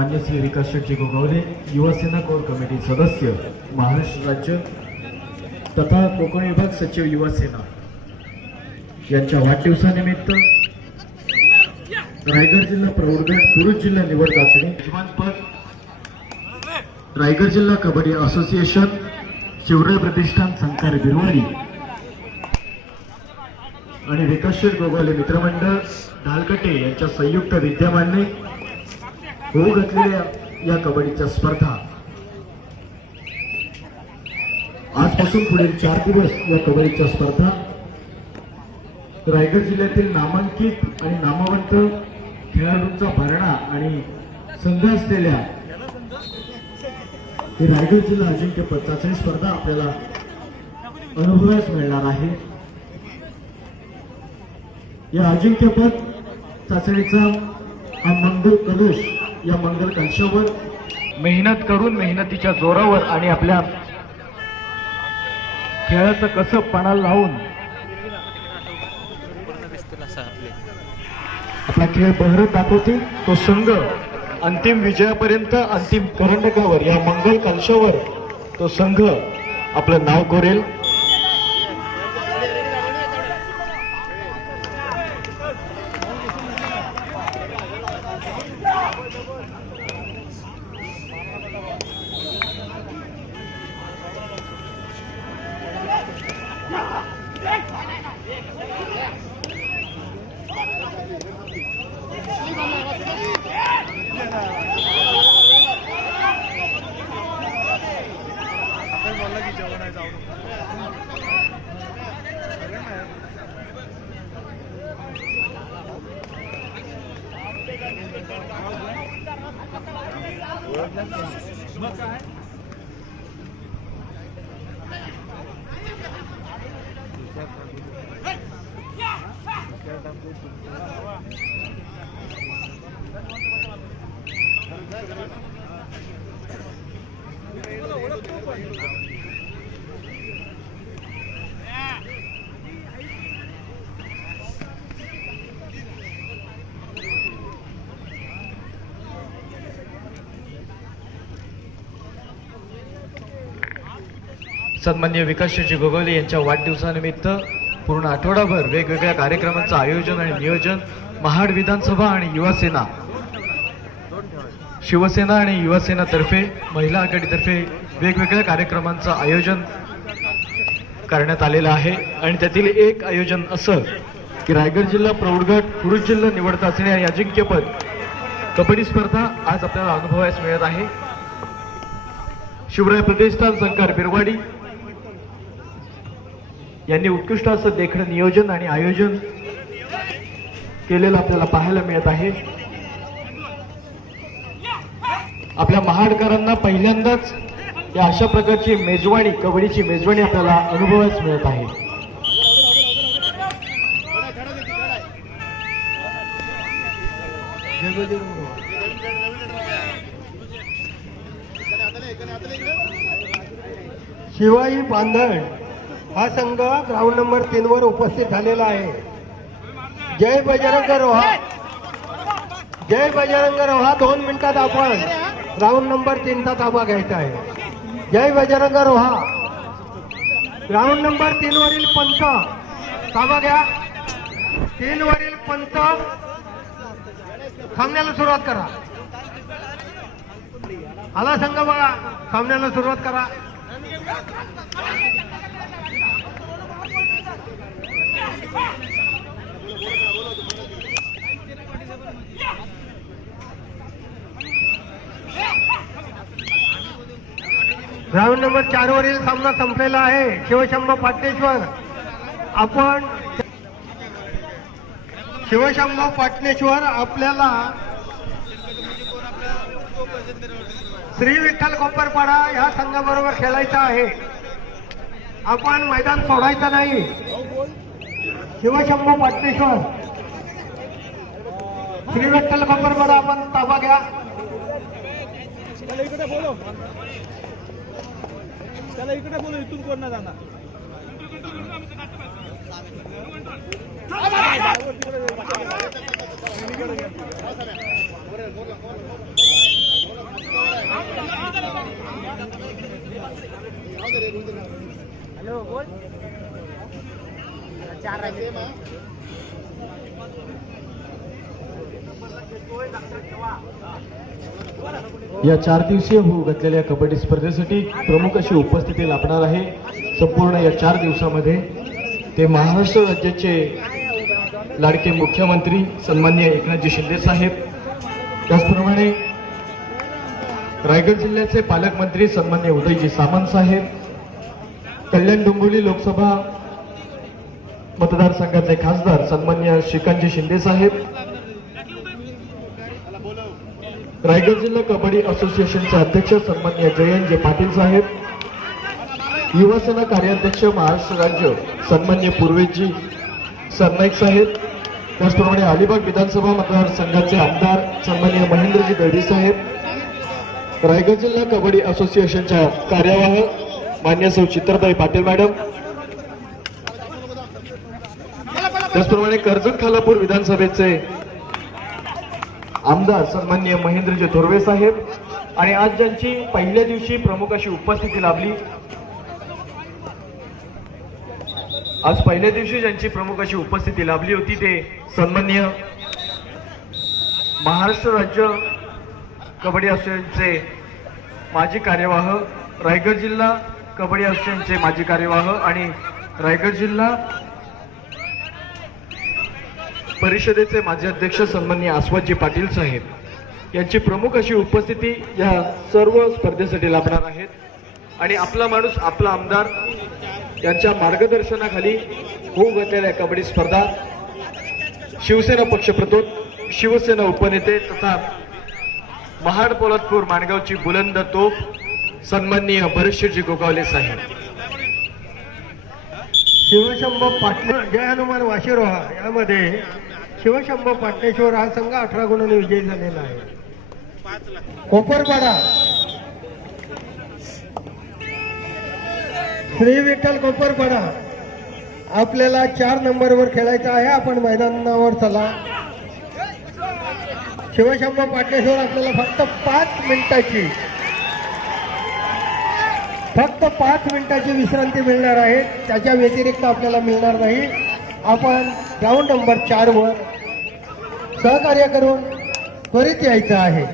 मान्य Shri Vikas Shetty Gogawale Yuvasena core committee सदस्य महाराष्ट्र राज्य तथा कोकण विभाग सचिव युवासेना. यांच्या वाढदिवसानिमित्त रायगड जिल्हा प्रौढ पुरुष जिल्हा निवड चाचणी. यजमानपद रायगड जिल्हा कबड्डी असोसिएशन शिवराय प्रतिष्ठान संकार बिरवाडी आणि विकासशील गोगावले मित्रमंडळ ढालकटे यांच्या संयुक्त विद्यमाने होऊ घातलेल्या या कबड्डीच्या स्पर्धा. आजपासून पुढील चार दिवस या कबड्डीच्या स्पर्धा. रायगड जिल्ह्यातील नामांकित आणि नामवंत खेळाडूंचा भरणा आणि संघ असलेल्या ही रायगड जिल्हा अजिंक्यपद चाचणी स्पर्धा आपल्याला अनुभवास मिळणार आहे. या अजिंक्यपद चाचणीचा हा मंगल कलश या मंगल कलशावर. मेहनत करून मेहनतीच्या जोरावर आणि आपल्या खेळाचं कसं पणाला लावून आपला खेळ बहरत दाखवतील. तो संघ अंतिम विजयापर्यंत अंतिम करंडकावर या मंगल कलशावर तो संघ आपलं नाव कोरेल. सन्मान्य विकास शेट्टी गोगवले यांच्या वाढदिवसानिमित्त पूर्ण आठवडाभर वेगवेगळ्या कार्यक्रमांचं आयोजन आणि नियोजन महाड विधानसभा आणि युवासेना शिवसेना आणि युवासेनातर्फे महिला आघाडीतर्फे वेगवेगळ्या कार्यक्रमांचं आयोजन करण्यात आलेलं आहे. आणि त्यातील एक आयोजन असं की रायगड जिल्हा प्रौढगट पुरुष जिल्हा निवड चाचणी आणि अजिंक्यपद कबड्डी स्पर्धा आज आपल्याला अनुभवायस मिळत आहे. शिवराय प्रतिष्ठान संकार बिरवाडी यांनी उत्कृष्ट असं देखणं नियोजन आणि आयोजन केलेलं आपल्याला पाहायला मिळत आहे. आपल्या महाडकरांना पहिल्यांदाच या अशा प्रकारची मेजवानी कबड्डीची मेजवानी आपल्याला अनुभवास मिळत आहे. शिवाई बांधण हा संघ ग्राउंड नंबर तीन वर उपस्थित झालेला आहे. जय बजरंग रोहा. जय बजरंग रोहा दोन मिनिटात आपण ग्राउंड नंबर तीनचा ताबा घ्यायचा आहे. जय बजरंग रोहा. ग्राउंड नंबर तीन वरील पंच ताबा घ्या. तीन वरील पंच सामन्याला सुरुवात करा. आला संघ बघा सामन्याला सुरुवात करा. ग्राउंड नंबर चार वरील सामना संपलेला आहे. शिवशंभ पाटणेश्वर. आपण शिवशंभ पाटणेश्वर आपल्याला श्री विठ्ठल कोपरपाडा ह्या संघाबरोबर खेळायचा आहे. आपण मैदान सोडायचं नाही. शिवशंभ पाटणेश्वर. श्री विठ्ठल कोपरपाडा आपण ताबा घ्या. त्याला इकडे बोलो त्याला इकडे बोलो इथून कोण नाही जाणार. हॅलो बोल. चार राहिले या चार दिवसीय होऊ घातलेल्या कबड्डी स्पर्धेसाठी प्रमुख अशी उपस्थिती लाभणार आहे. संपूर्ण या चार दिवसामध्ये ते महाराष्ट्र राज्याचे लाडके मुख्यमंत्री सन्मान्य एकनाथजी शिंदे साहेब त्याचप्रमाणे रायगड जिल्ह्याचे पालकमंत्री सन्मान्य उदयजी सामंत साहेब कल्याण डोंबिवली लोकसभा मतदारसंघाचे खासदार सन्मान्य श्रीकांतजी शिंदे साहेब. रायगड जिल्हा कबड्डी असोसिएशनचे अध्यक्ष सन्मान्य जयंतजे पाटील साहेब. युवासेना कार्याध्यक्ष महाराष्ट्र राज्य सन्मान्य पूर्वेजी सरनाईक साहेब. त्याचप्रमाणे अलिबाग विधानसभा मतदारसंघाचे आमदार सन्मान्य महेंद्रजी दळवी साहेब. रायगड जिल्हा कबड्डी असोसिएशनच्या कार्यवाह मान्य सौ चित्रताई पाटील मॅडम. त्याचप्रमाणे कर्जत खालापूर विधानसभेचे आमदार सन्मान्य महेंद्रजी थोरवे साहेब आणि आज ज्यांची पहिल्या दिवशी प्रमुख अशी उपस्थिती लाभली आज पहिल्या दिवशी ज्यांची प्रमुख अशी उपस्थिती लाभली होती ते सन्मान्य महाराष्ट्र राज्य कबड्डी असोसिएशनचे माजी कार्यवाह रायगड जिल्हा कबड्डी असोसिएशनचे माजी कार्यवाह आणि रायगड जिल्हा परिषदेचे माजी अध्यक्ष सन्माननीय आस्वादजी पाटील साहेब यांची प्रमुख अशी उपस्थिती या सर्व स्पर्धेसाठी लाभणार आहेत. आणि आपला माणूस आपला आमदार यांच्या मार्गदर्शनाखाली होऊ घातलेल्या कबड्डी स्पर्धा शिवसेना पक्षप्रतोद शिवसेना उपनेते तथा महाड पोलादपूर माणगावची बुलंद तोफ सन्माननीय भरतशीरजी गोगावले साहेब. शिवशंभ पाटील जय हनुमान वाशिरोहा यामध्ये शिवशंभ पाटलेश्वर हा संघ अठरा गुणांनी विजयी झालेला आहे. कोपरपाडा. श्री विठ्ठल कोपरपाडा. आपल्याला चार नंबरवर खेळायचं आहे. आपण मैदानावर चला. शिवशंभ पाटलेश्वर आपल्याला फक्त पाच मिनिटाची फक्त पाच मिनिटाची विश्रांती मिळणार आहे. त्याच्या व्यतिरिक्त आपल्याला मिळणार नाही. आपण ग्राउंड नंबर चार वर सहकार्य करून त्वरित यायचं आहे.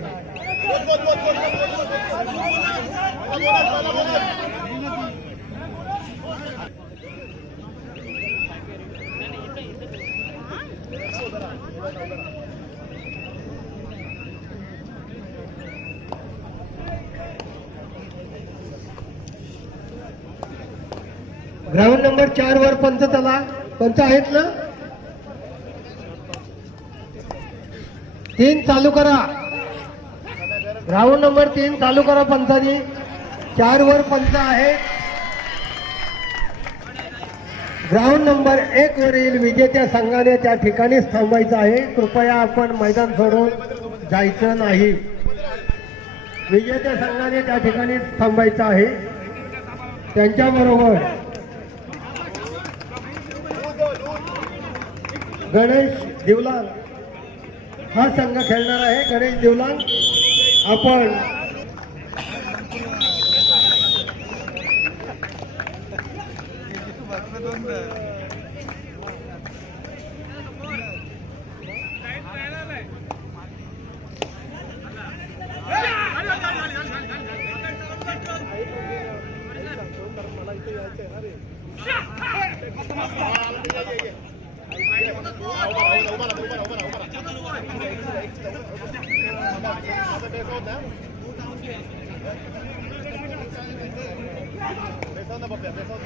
ग्राउंड नंबर चार वर पंच चला पंच आहेत ना? तीन चालू करा. ग्राउंड नंबर तीन चालू करा पंचानी. चार वर पंच आहेत ग्राउंड नंबर एक वरील विजेत्या संघाने त्या ठिकाणीच थांबायचं आहे. कृपया आपण मैदान सोडून जायचं नाही. विजेत्या संघाने त्या ठिकाणीच थांबायचं आहे. त्यांच्याबरोबर गणेश देवलाल हा संघ खेळणार आहे. गणेश देवलाल आपण Pensando, papel, pensando.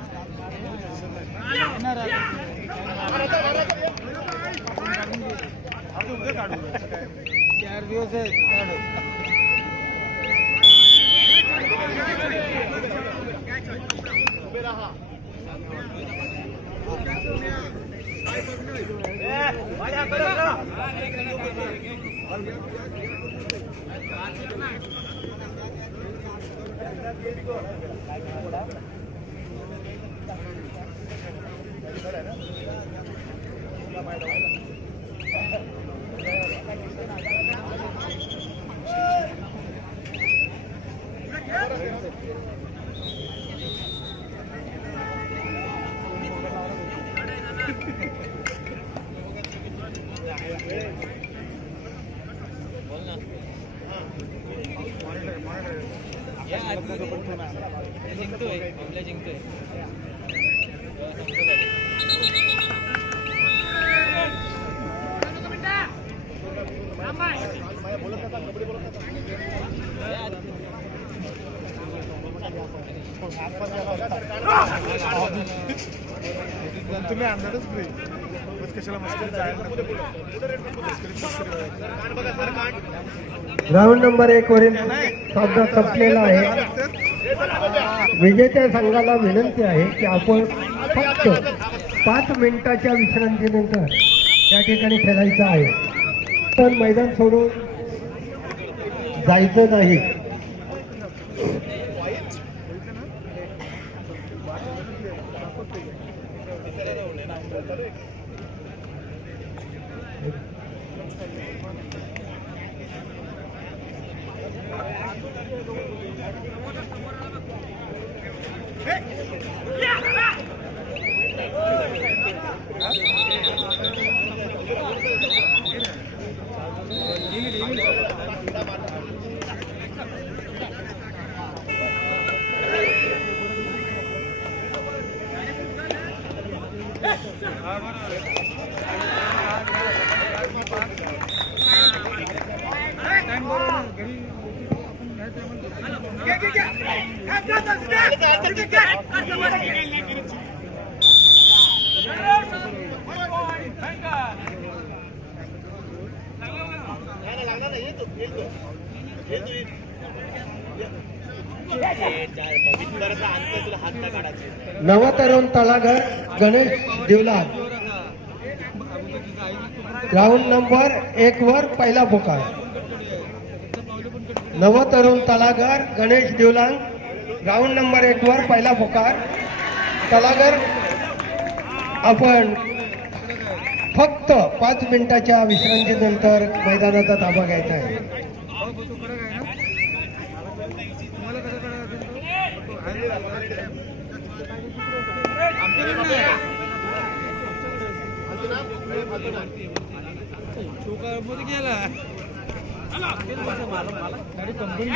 चार दिवस आहे काढू. तुम्ही आणणारच फ्री कशाला ग्राउंड नंबर एक वरील सामना संपलेला आहे. विजेत्या संघाला विनंती आहे की आपण फक्त पाच मिनिटाच्या विश्रांतीनंतर त्या ठिकाणी खेळायचं आहे. पटकन मैदान सोडून जायचं नाही. नवतरुण तळाघर गणेश दिवला राऊंड नंबर एक वर पहिला पुकार. नवतरुण तलागर गणेश देवलांग राऊंड नंबर एक वर पहिला पुकार. तलागर आपण फक्त पाच मिनिटाच्या विश्रांतीनंतर मैदानाचा ताबा घ्यायचा आहे. मध्ये गेला गाडी कंपनी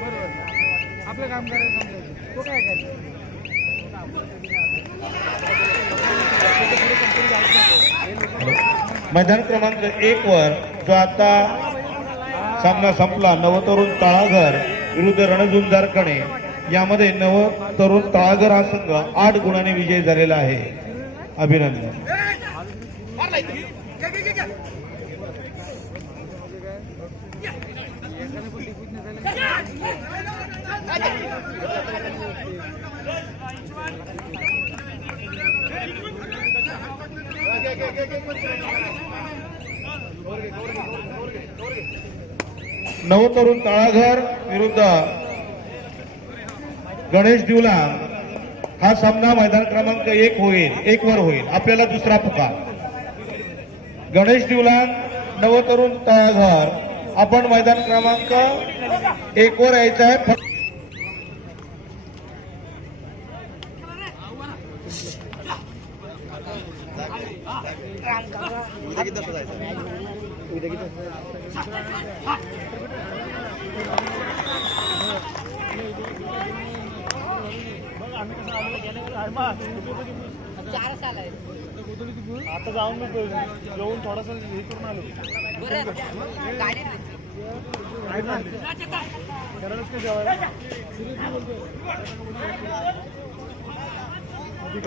बरोबर. आपलं काम करायचं तो काय? करतो मैदान क्रमांक एक वर जो आता सामना संपला नवतरुण तळाघर विरुद्ध रणझुंजार कणे यामध्ये नवतरुण तळाघर हा संघ आठ गुणाने विजयी झालेला आहे. अभिनंदन. नवतरुण तळाघर विरुद्ध गणेश दिवला. हा सामना मैदान क्रमांक एक होईल एक वर होईल. आपल्याला दुसरा पुकार. गणेश दिवलान नवतरुण तळाघर आपण मैदान क्रमांक एक वर यायचं आहे. जाऊन मी जेवून थोडासा हे करून आलो. करायलाच काय जेवायला? आधी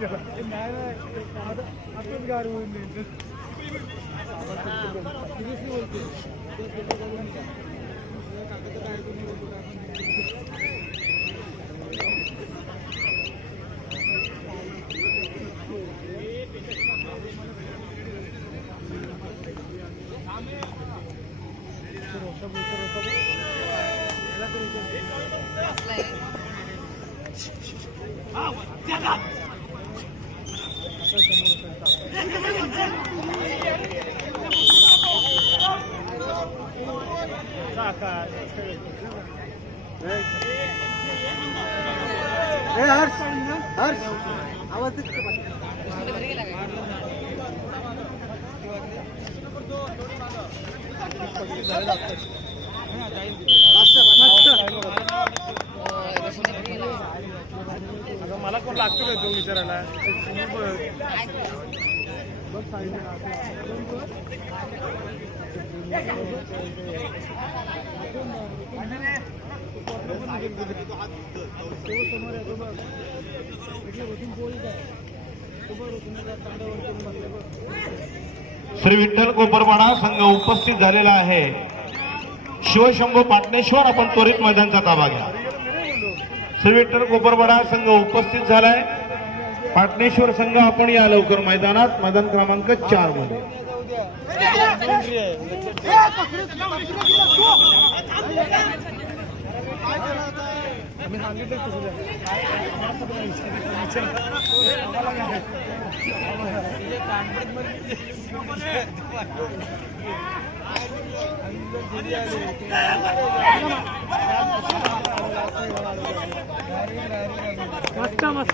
केला. नाही आताच गाडी होऊन जाईल. Seriously बोलतो. मला कोण लागतो काय तो विचारायला? श्री विठ्ठल कोपरपाडा संघ उपस्थित झालेला आहे. शिवशंभू पाटणेश्वर आपण त्वरित मैदानचा ताबा घ्या. श्री विठ्ठल संघ उपस्थित झालाय. पाटणेश्वर संघ आपण या लवकर मैदानात. मैदान क्रमांक चारमध्ये.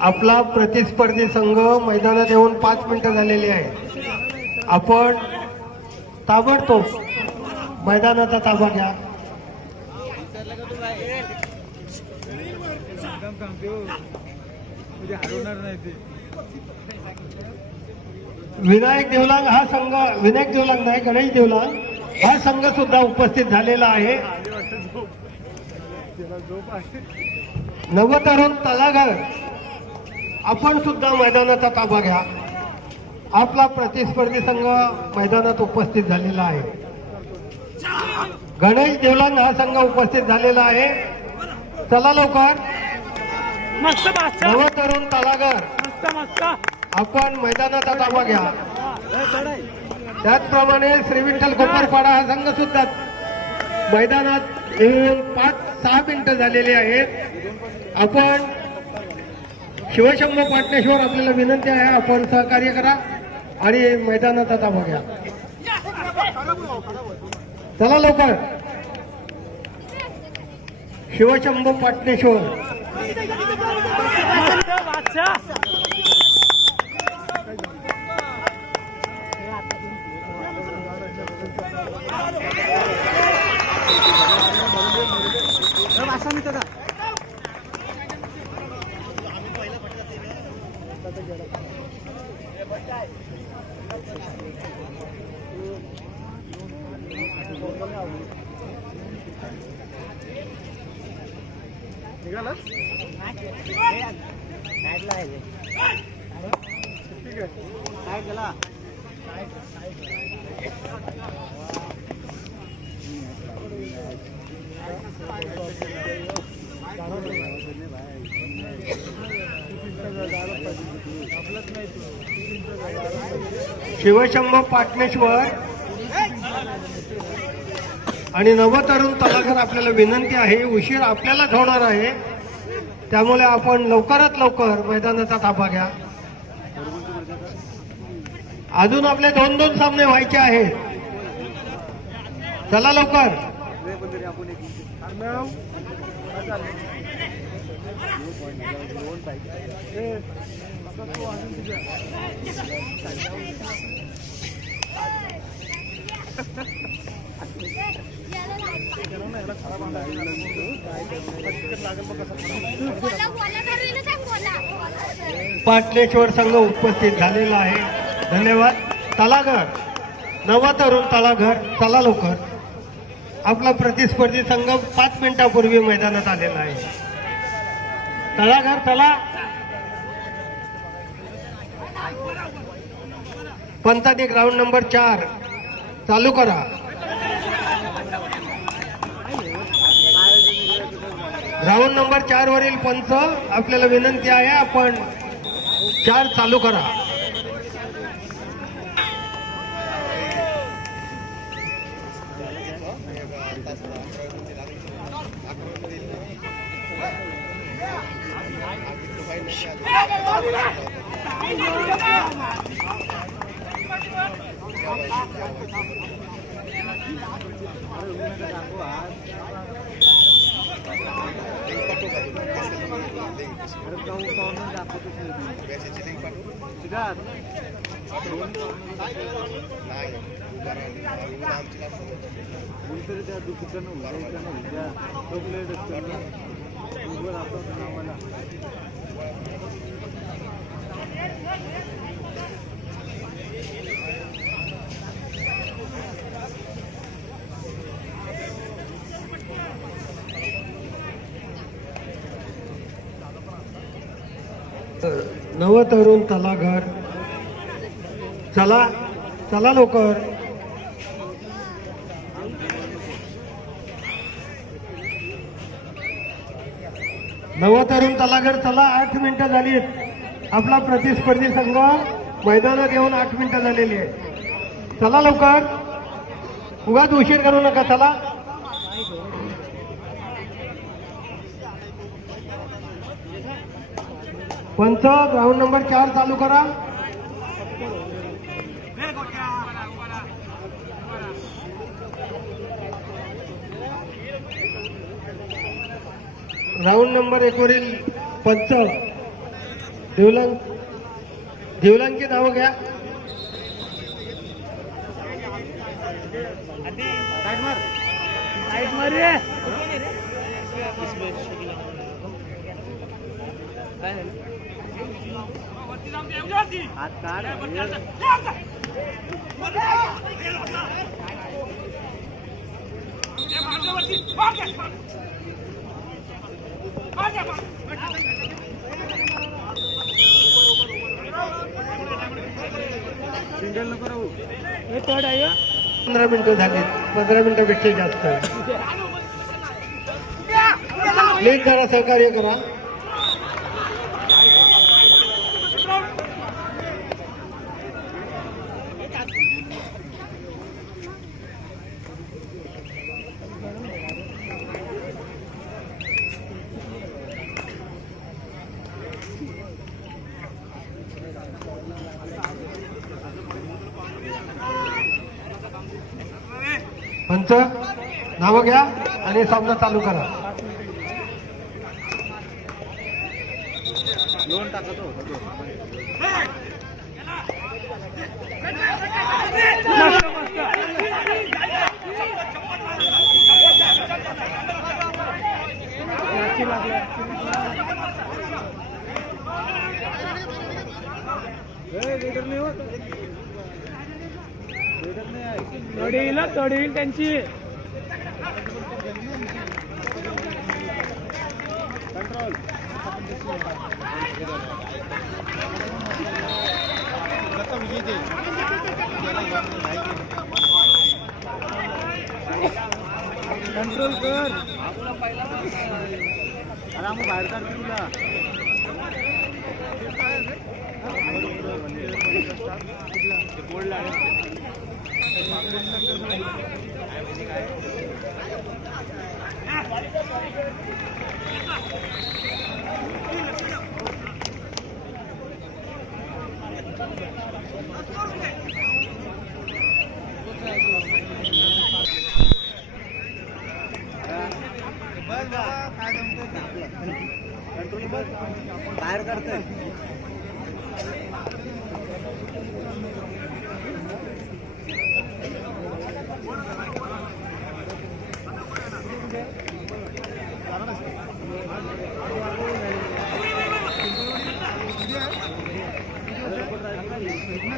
आपला प्रतिस्पर्धी संघ मैदानात येऊन पाच मिनिटं झालेली आहे. आपण ताबडतोब मैदानाचा ताबा घ्या. विनायक देवलांग हा संघ विनायक देवलांग नाही गणेश देवलांग हा संघ सुद्धा उपस्थित झालेला आहे. आहे नवतरुण तलागर आपण सुद्धा मैदानाचा ताबा घ्या. आपला प्रतिस्पर्धी संघ मैदानात उपस्थित झालेला आहे. गणेश देवलांग हा संघ उपस्थित झालेला आहे. चला लवकर. नवतरुण तलागर. मस्त मस्त. आपण मैदानाचा ताबा घ्या. त्याचप्रमाणे श्री विठ्ठल कोपरपाडा हा संघ सुद्धा मैदानात येऊन पाच सहा मिनिटं झालेली आहेत. आपण शिवशंभ पाटणेश्वर आपल्याला विनंती आहे आपण सहकार्य करा आणि मैदानात आता घ्या चला लवकर. शिवशंभ पाटणेश्वर. मस्त बादशाह शिवशंभ पाटणेश्वर. आणि नवतरुण तलाकर आपल्याला विनंती आहे उशीर आपल्यालाच होणार आहे. त्यामुळे आपण लवकरात लवकर मैदानाचा ताबा घ्या. अजून आपले दोन दोन सामने व्हायचे आहेत. चला लवकर. पाटलेश्वर संघ उपस्थित झालेला आहे. धन्यवाद. तलाघर. नवा तरुण तलाघर. चला लवकर. आपला प्रतिस्पर्धी संघ पाच मिनिटापूर्वी मैदानात आलेला आहे. तळाघर चला. पंतानी ग्राउंड नंबर चार. चालू करा. ग्राउंड नंबर चार वरील पंच आपल्याला विनंती आहे आपण चार चालू करा. नव तरुण तलाघर. चला चला लवकर. नव तरुण तलाघर चला आठ मिनिटं झाली आहेत आपला प्रतिस्पर्धी संघ मैदानात येऊन आठ मिनिटं झालेली आहे चला लवकर. उगाच उशीर करू नका चला. पंच ग्राउंड नंबर चार चालू करा. राऊंड नंबर एक वरील पंच. देवलांग देवलांची नावं घ्या. साईड मार रे हे थर्ड आहे पंधरा मिनिटं झाली पंधरा मिनिटापेक्षा जास्त प्लीज जरा सहकार्य करा पंच नावं घ्या आणि सामना चालू करा. थर्ड येईल थर्ड येईल त्यांची. कंट्रोल कर. अरे आम्ही बाहेर काढतो तुला. बाहेर Thank you.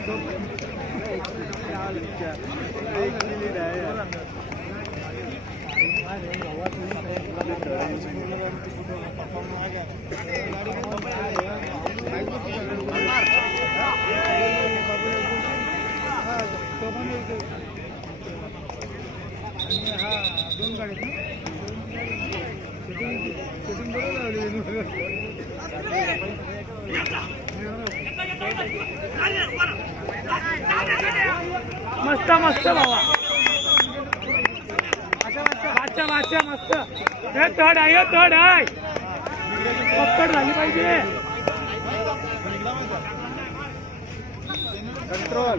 मस्त मस्त बाबा बादशा बादशा मस्त. हे तड आहे तड आहे. पक्कड झाली पाहिजे. कंट्रोल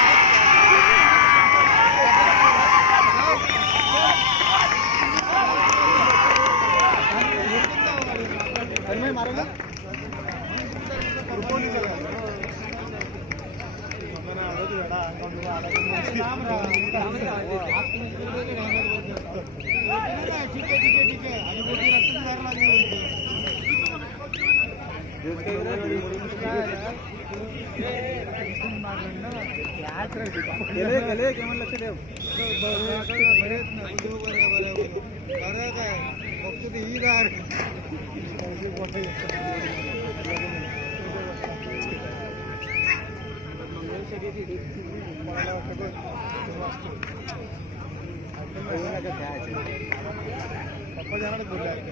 केव्हा लक्ष ठेव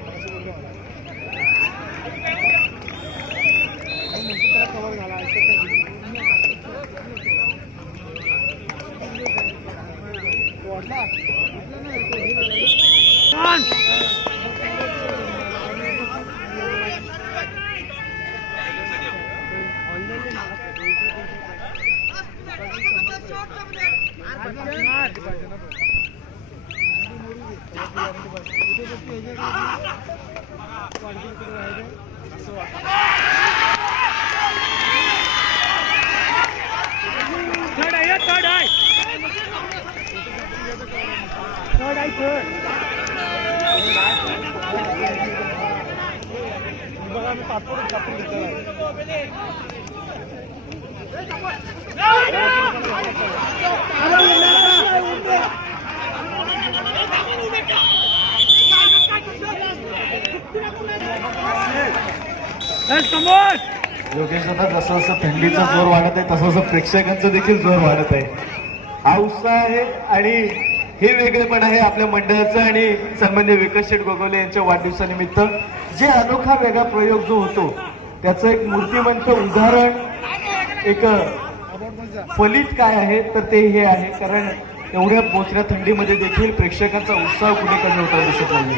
थर्ड योगेश दादा जसं जसं थंडीचा जोर वाढत आहे तसं तसं प्रेक्षकांचा देखील जोर वाढत आहे. हा उत्साह आहे आणि हे वेगळेपण आहे आपल्या मंडळाचं आणि सन्मान्य विकास शेठ गोगोले यांच्या वाढदिवसानिमित्त. जे अनोखा वेगळा प्रयोग जो होतो त्याचं एक मूर्तिमंत उदाहरण एक फलित काय आहे तर ते हे आहे. कारण एवढ्या मोठ्या थंडीमध्ये देखील प्रेक्षकांचा उत्साह कुठे कमी होता दिसत नाही